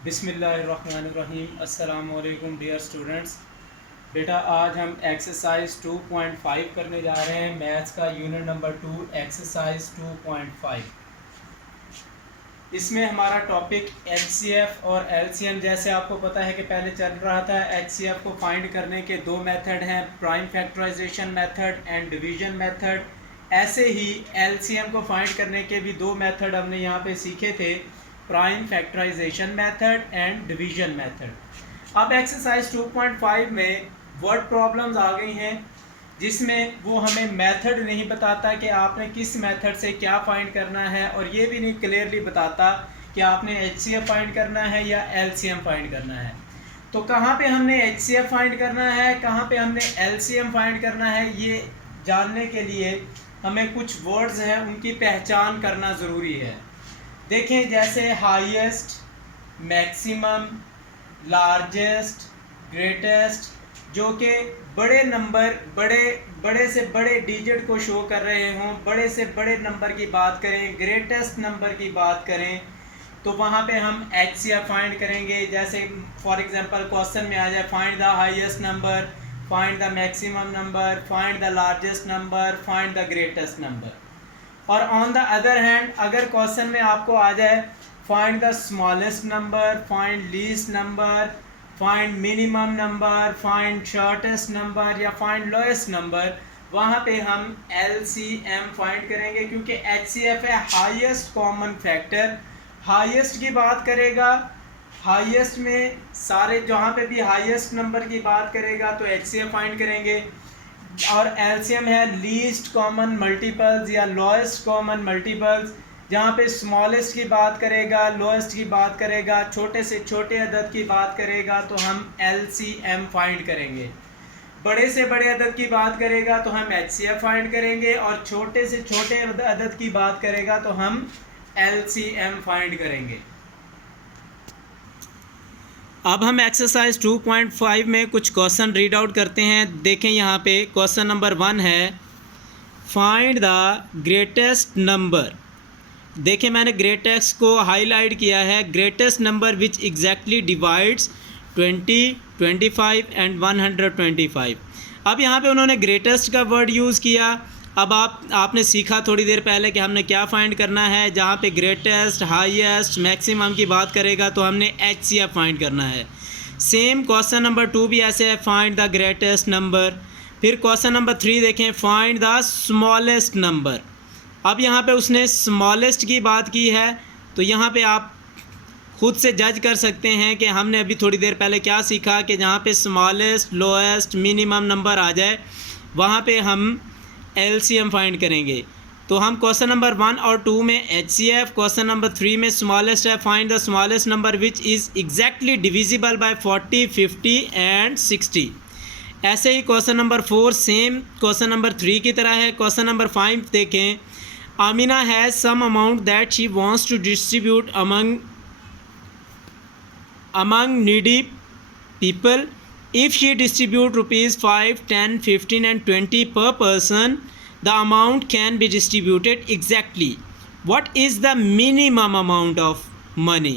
बिस्मिल्लाहिर्रहमानिर्रहीम। अस्सलाम वालेकुम डियर स्टूडेंट्स। बेटा आज हम एक्सरसाइज 2.5 करने जा रहे हैं, मैथ्स का यूनिट नंबर 2 एक्सरसाइज 2.5। इसमें हमारा टॉपिक एचसीएफ और एलसीएम, जैसे आपको पता है कि पहले चल रहा था। एचसीएफ को फाइंड करने के दो मेथड हैं, prime factorization method and division method. ऐसे ही एलसीएम को फाइंड करने के भी दो मेथड हमने यहाँ पे सीखे थे, prime factorization method and division method. अब एक्सरसाइज 2.5 में वर्ड प्रॉब्लम्स आ गई हैं, जिसमें वो हमें मेथड नहीं बताता कि आपने किस मेथड से क्या फाइंड करना है, और ये भी नहीं क्लियरली बताता कि आपने एचसीएफ फाइंड करना है या एलसीएम फाइंड करना है। तो कहाँ पे हमने एचसीएफ फाइंड करना है, कहाँ पे हमने एलसीएम फाइंड करना है, ये जानने के लिए हमें कुछ वर्ड्स हैं उनकी पहचान करना ज़रूरी है। देखें, जैसे हाईएस्ट, मैक्सिमम, लार्जेस्ट, ग्रेटेस्ट, जो कि बड़े नंबर, बड़े से बड़े डिजिट को शो कर रहे हों, बड़े से बड़े नंबर की बात करें, ग्रेटेस्ट नंबर की बात करें, तो वहाँ पे हम एचसीएफ फाइंड करेंगे। जैसे फॉर एग्जांपल क्वेश्चन में आ जाए, find the highest number, find the maximum number, find the largest number, find the greatest number. और ऑन द अदर हैंड अगर क्वेश्चन में आपको आ जाए find the smallest number, find least number, find minimum number, find shortest number या find lowest number, वहाँ पे हम LCM find करेंगे, क्योंकि एचसीएफ है हाईएस्ट कॉमन फैक्टर। हाईएस्ट की बात करेगा, हाईएस्ट में सारे जहाँ पे भी हाईएस्ट नंबर की बात करेगा तो एचसीएफ फाइंड करेंगे। और एलसीएम है लीस्ट कॉमन मल्टीपल्स या लोएस्ट कॉमन मल्टीपल्स, जहाँ पे स्मॉलेस्ट की बात करेगा, लोएस्ट की बात करेगा, छोटे से छोटे अदद की बात करेगा तो हम एलसीएम फाइंड करेंगे। बड़े से बड़े अदद की बात करेगा तो हम एचसीएफ फाइंड करेंगे, और छोटे से छोटे अदद की बात करेगा तो हम एलसीएम फाइंड करेंगे। अब हम एक्सरसाइज 2.5 में कुछ क्वेश्चन रीड आउट करते हैं। देखें, यहाँ पे क्वेश्चन नंबर 1 है, फाइंड द ग्रेटेस्ट नंबर। देखें, मैंने ग्रेटेस्ट को हाईलाइट किया है, greatest number which exactly divides 20, 25 and 125। अब यहाँ पे उन्होंने ग्रेटेस्ट का वर्ड यूज़ किया। अब आपने सीखा थोड़ी देर पहले कि हमने क्या फाइंड करना है। जहाँ पे ग्रेटेस्ट, हाईएस्ट, मैक्सिमम की बात करेगा तो हमने एचसीएफ फाइंड करना है। सेम क्वेश्चन नंबर 2 भी ऐसे है, फाइंड द ग्रेटेस्ट नंबर। फिर क्वेश्चन नंबर 3 देखें, फाइंड द स्मॉलेस्ट नंबर। अब यहाँ पे उसने स्मॉलेस्ट की बात की है, तो यहाँ पे आप खुद से जज कर सकते हैं कि हमने अभी थोड़ी देर पहले क्या सीखा कि जहाँ पे स्मॉलेस्ट, लोएस्ट, मिनिमम नंबर आ जाए वहाँ पे हम एलसीएम फाइंड करेंगे। तो हम क्वेश्चन नंबर 1 और 2 में एचसीएफ, क्वेश्चन नंबर 3 में स्मॉलेस्ट है, find the smallest number which is exactly divisible by 40, 50 and 60। ऐसे ही question number 4 same question number 3 की तरह है। क्वेश्चन नंबर 5 देखें, Amina has some amount that she wants to distribute among needy people. If she distribute rupees 5, 10, 15 and 20 per person, the amount can be distributed exactly. What is the minimum amount of money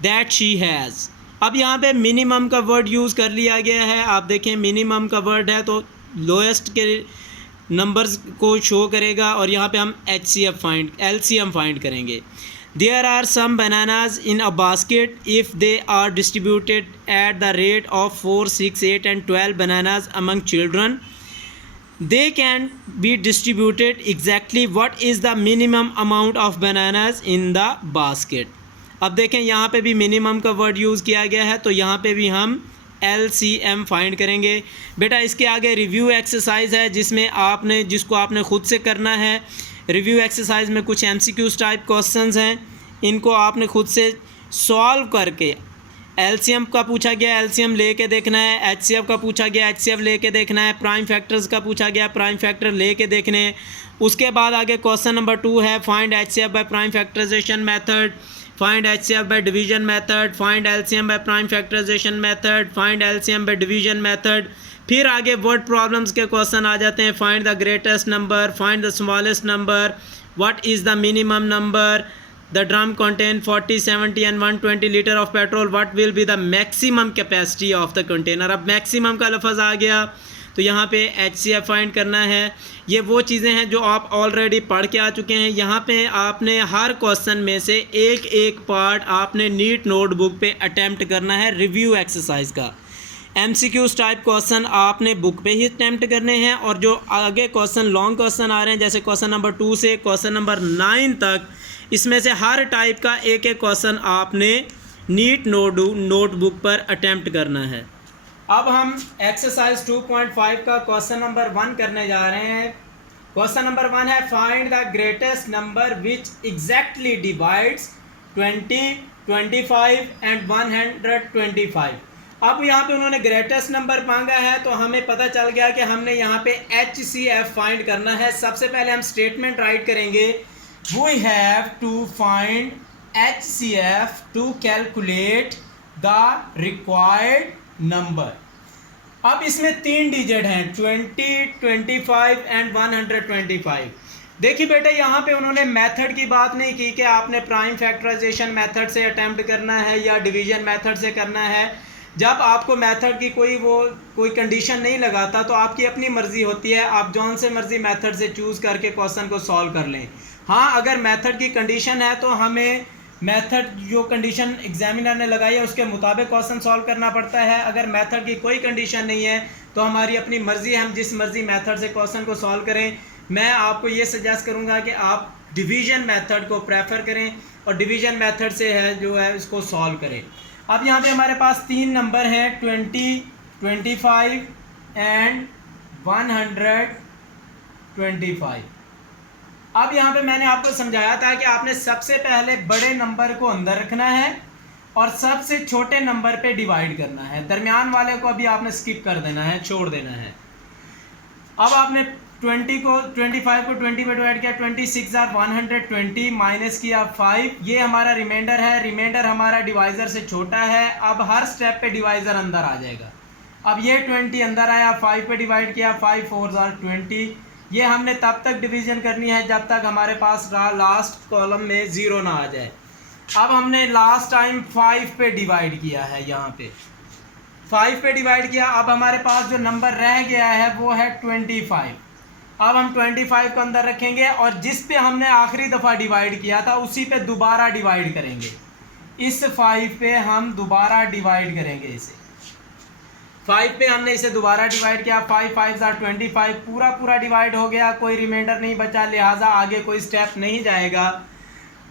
that she has? अब यहाँ पे minimum का word use कर लिया गया है। आप देखें, मिनिमम का वर्ड है तो लोएस्ट के नंबर्स को शो करेगा, और यहाँ पे हम एलसीएम फाइंड करेंगे। There are some bananas in a basket. If they are distributed at the rate of 4, 6, 8 and 12 bananas among children, they can be distributed exactly. What is the minimum amount of bananas in the basket? अब देखें, यहाँ पे भी minimum का word use किया गया है, तो यहाँ पे भी हम एलसीएम फाइंड करेंगे। बेटा इसके आगे रिव्यू एक्सरसाइज है, जिसको आपने खुद से करना है। रिव्यू एक्सरसाइज में कुछ एमसीक्यूज टाइप क्वेश्चंस हैं, इनको आपने खुद से सॉल्व करके, एलसीएम का पूछा गया एलसीएम लेके देखना है, एचसीएफ का पूछा गया एचसीएफ लेके देखना है, प्राइम फैक्टर्स का पूछा गया प्राइम फैक्टर लेके देखने हैं। उसके बाद आगे क्वेश्चन नंबर 2 है, find HCF by prime factorization method, find HCF by division method, find LCM by prime factorization method, find LCM by division method. फिर आगे वर्ड प्रॉब्लम्स के क्वेश्चन आ जाते हैं, find the greatest number, find the smallest number, what is the minimum number, the drum contain 40, 70 and 120 litre of petrol, what will be the maximum capacity of the container. अब maximum का लफ्ज़ आ गया तो यहाँ पे HCF फाइंड करना है। ये वो चीज़ें हैं जो आप ऑलरेडी पढ़ के आ चुके हैं। यहाँ पे आपने हर क्वेश्चन में से एक एक पार्ट आपने नीट नोटबुक पे अटैम्प्ट करना है रिव्यू एक्सरसाइज का। MCQs टाइप क्वेश्चन आपने बुक पे ही अटैम्प्ट करने हैं, और जो आगे क्वेश्चन लॉन्ग क्वेश्चन आ रहे हैं जैसे क्वेश्चन नंबर 2 से क्वेश्चन नंबर 9 तक, इसमें से हर टाइप का एक एक क्वेश्चन आपने नीट नोटबुक पर अटैम्प्ट करना है। अब हम एक्सरसाइज 2.5 का क्वेश्चन नंबर 1 करने जा रहे हैं। क्वेश्चन नंबर 1 है find the greatest number which exactly divides 20, 25 and 125। अब यहाँ पे उन्होंने ग्रेटेस्ट नंबर मांगा है तो हमें पता चल गया कि हमने यहाँ पे HCF फाइंड करना है। सबसे पहले हम स्टेटमेंट राइट करेंगे, we have to find HCF to calculate the required number. अब इसमें 3 डिजिट हैं 20, 25 एंड 125। देखिए बेटा यहाँ पे उन्होंने मेथड की बात नहीं की कि आपने प्राइम फैक्टराइजेशन मेथड से अटेम्प्ट करना है या डिवीजन मेथड से करना है। जब आपको मेथड की कोई कंडीशन नहीं लगाता तो आपकी अपनी मर्जी होती है, आप जौन से मर्जी मेथड से चूज़ करके क्वेश्चन को सॉल्व कर लें। हाँ, अगर मेथड की कंडीशन है तो हमें मेथड जो कंडीशन एग्जामिनर ने लगाई है उसके मुताबिक क्वेश्चन सॉल्व करना पड़ता है। अगर मेथड की कोई कंडीशन नहीं है तो हमारी अपनी मर्ज़ी है, हम जिस मर्ज़ी मेथड से क्वेश्चन को सॉल्व करें। मैं आपको ये सजेस्ट करूँगा कि आप डिवीज़न मेथड को प्रेफर करें और डिवीज़न मेथड से है जो है इसको सॉल्व करें। अब यहाँ पे हमारे पास 3 नंबर हैं 20, 25 एंड 125। अब यहाँ पे मैंने आपको समझाया था कि आपने सबसे पहले बड़े नंबर को अंदर रखना है और सबसे छोटे नंबर पे डिवाइड करना है, दरमियान वाले को अभी आपने स्किप कर देना है, छोड़ देना है। अब आपने 25 को 20 पे डिवाइड किया, 26 आर 120 माइनस किया 5, ये हमारा रिमाइंडर है। रिमाइंडर हमारा डिवाइज़र से छोटा है। अब हर स्टेप पे डिवाइज़र अंदर आ जाएगा। अब ये 20 अंदर आया, 5 पे डिवाइड किया, 5 4 आर 20। ये हमने तब तक डिवीज़न करनी है जब तक हमारे पास लास्ट कॉलम में 0 ना आ जाए। अब हमने लास्ट टाइम 5 पे डिवाइड किया है, यहाँ पे 5 पे डिवाइड किया। अब हमारे पास जो नंबर रह गया है वो है 25। अब हम 25 को अंदर रखेंगे और जिस पे हमने आखिरी दफ़ा डिवाइड किया था उसी पे दोबारा डिवाइड करेंगे। इस 5 पे हम दोबारा डिवाइड करेंगे, इसे 5 पे हमने इसे दोबारा डिवाइड किया, 5 5 आर 25, पूरा डिवाइड हो गया, कोई रिमाइंडर नहीं बचा, लिहाजा आगे कोई स्टेप नहीं जाएगा।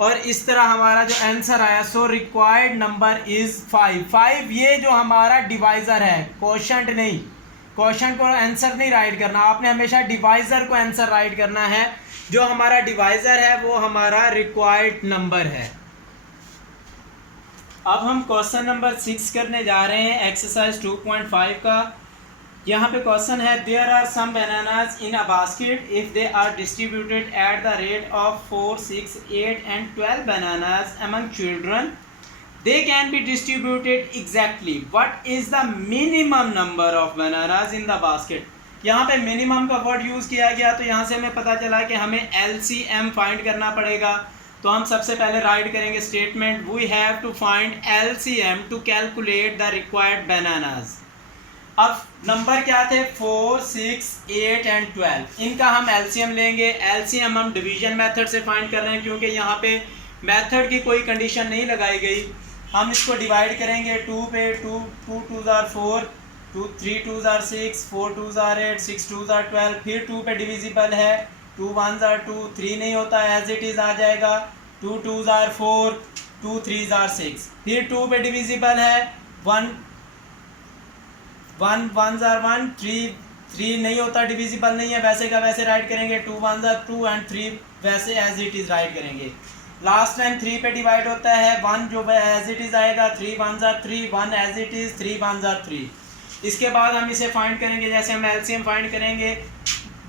और इस तरह हमारा जो आंसर आया, सो रिक्वायर्ड नंबर इज़ 5। 5 ये जो हमारा डिवाइज़र है, क्वोशंट नहीं, क्वोशंट को आंसर नहीं राइट करना, आपने हमेशा डिवाइज़र को आंसर राइट करना है। जो हमारा डिवाइज़र है वो हमारा रिक्वायर्ड नंबर है। अब हम क्वेश्चन नंबर 6 करने जा रहे हैं एक्सरसाइज 2.5 का। यहाँ पे क्वेश्चन है, there are some bananas in a basket if they are distributed at the rate of 4, 6, 8 and 12 bananas among children, they can be distributed exactly, what is the minimum number of bananas in the basket. यहाँ पे minimum का word use किया गया तो यहाँ से हमें पता चला कि हमें LCM फाइंड करना पड़ेगा। तो हम सबसे पहले राइट करेंगे statement, we have to find LCM to calculate the required bananas. अब नंबर क्या थे, 4, 6, 8 एंड 12, इनका हम LCM लेंगे। LCM हम डिवीजन मेथड से फाइंड कर रहे हैं क्योंकि यहाँ पे मेथड की कोई कंडीशन नहीं लगाई गई। हम इसको डिवाइड करेंगे 2 पे, 2 2 आर 4, 3 2 आर 6, 4 2 आर 8, 6 2 आर 12, फिर 2 पे डिविजिबल है, 2 1 आर 2, 3 नहीं होता, एज इट इज़ आ जाएगा, 2 2 आर 4, 2 3 आर 6, फिर 2 पे डिविजिबल है, 1 1 आर 1, 3 नहीं होता, डिविजिबल नहीं है, वैसे का वैसे राइट करेंगे, 2 1 आर 2 एंड 3 वैसे एज इट इज़ राइट करेंगे। लास्ट टाइम 3 पे डिवाइड होता है, 1 जो एज इट इज़ आएगा, 3 1 are 3, 1 as it is, 3 1 are 3। इसके बाद हम इसे फाइंड करेंगे, जैसे हम LCM फाइंड करेंगे,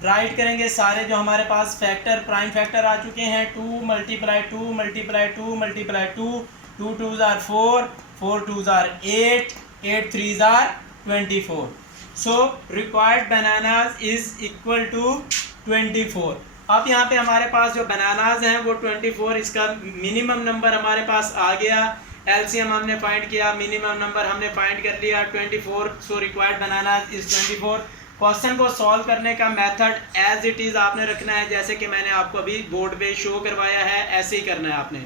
राइट करेंगे सारे जो हमारे पास फैक्टर प्राइम फैक्टर आ चुके हैं, 2 multiply 2 multiply 2 multiply 2, 2 2 are 4, 4 2 are 8, 8 3 are 24। So required bananas is equal to 24। अब यहाँ पे हमारे पास जो बनानाज हैं वो 24, इसका मिनिमम नंबर हमारे पास आ गया। एलसीएम हमने फाइंड किया, मिनिमम नंबर हमने फाइंड कर लिया 24, so required bananas is 24। Question को सॉल्व करने का मेथड एज इट इज़ आपने रखना है, जैसे कि मैंने आपको अभी बोर्ड पे शो करवाया है, ऐसे ही करना है आपने।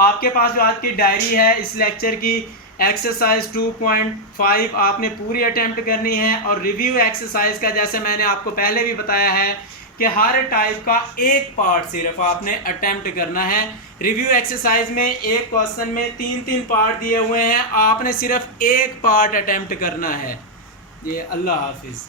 आपके पास जो आज की डायरी है इस लेक्चर की, एक्सरसाइज 2.5 आपने पूरी अटेम्प्ट करनी है। और रिव्यू एक्सरसाइज का जैसे मैंने आपको पहले भी बताया है कि हर टाइप का एक पार्ट सिर्फ आपने अटेम्प्ट करना है। रिव्यू एक्सरसाइज में एक क्वेश्चन में 3-3 पार्ट दिए हुए हैं, आपने सिर्फ एक पार्ट अटेम्प्ट करना है। ये अल्लाह हाफिज़।